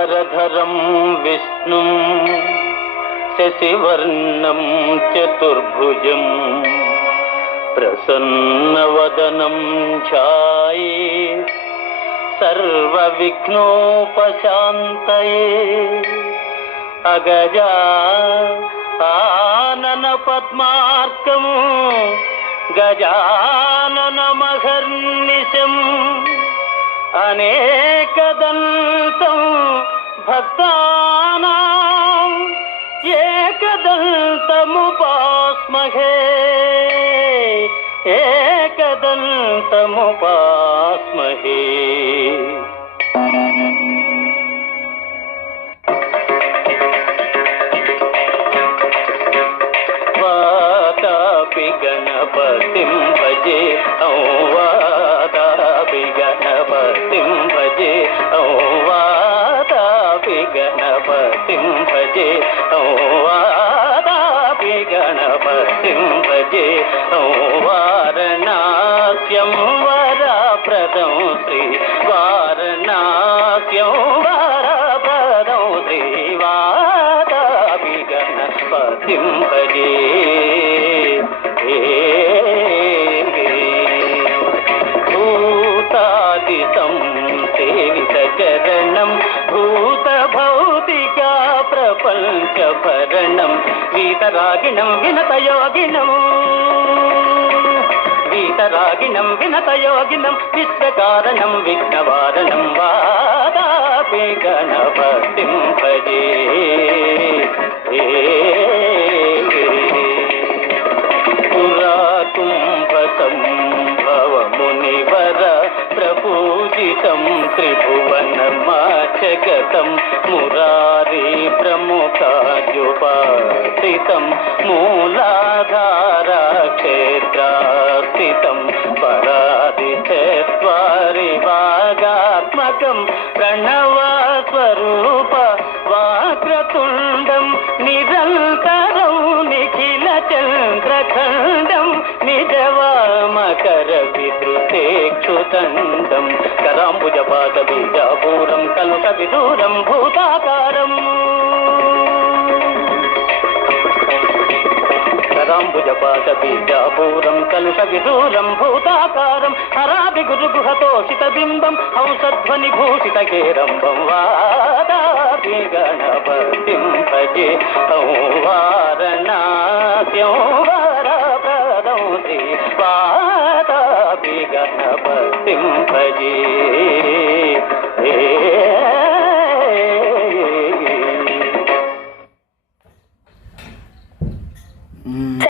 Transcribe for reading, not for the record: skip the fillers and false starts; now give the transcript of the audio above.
శుక్లాంబరధరం విష్ణుం శశివర్ణం చతుర్భుజం ప్రసన్నవదనం ఛాయేత్ సర్వవిఘ్నోపశాంతయే. అగజా ఆనన పద్మార్కము గజాననమహర్నిశం అనేకదంతం భక్తానాం ఏకదంతముపాస్మహే ఏకదంతముపాస్మహే. వాతాపి గణపతిం భజే వాతాపి గణపతిం భజే వాతాపి గణపతిం భజే వాతాపి గణపతిం భజే. వారణాస్యం వరప్రదం శ్రీ వారణాస్యం వరప్రదం శ్రీ వాతాపి గణపతిం భజే. భూతాదితం సేవిత చరణం భూత భౌతికా ప్రపంచ భరణం వీతరాగిణం వినతయోగినం వీతరాగిణం వినతయోగినం విశ్వకారణం విఘ్నవారణం వాతాపి గణపతిం భజే. పురాకుంభసంభవమునివర ప్రపూజితం త్రిభువనమాచగతం మురారీ ప్రముఖాద్యుపాసితం మూలాధారా క్షేత్రాస్థితం పరాదిచత్వారి వాగాత్మకం ప్రణవస్వరూప వాక్రతుండం నిరంతరం నిఖిల చంద్రఖండం నిజవామకర విద్రుతేక్షుదండం కరాంబుజపాద బీజాపూరం కలుష విదూరం భూతాకారం కరాంబుజపాద బీజాపూరం కలుష విదూరం భూతాకారం హరాభి గురుగుహతోషిత బింబం హంసధ్వని భూషిత కేరంబం వాతాపి గణపతిం భజే వారణాస్యం వరప్రదం శ్రీ వాతాపి గణపతిం భజే.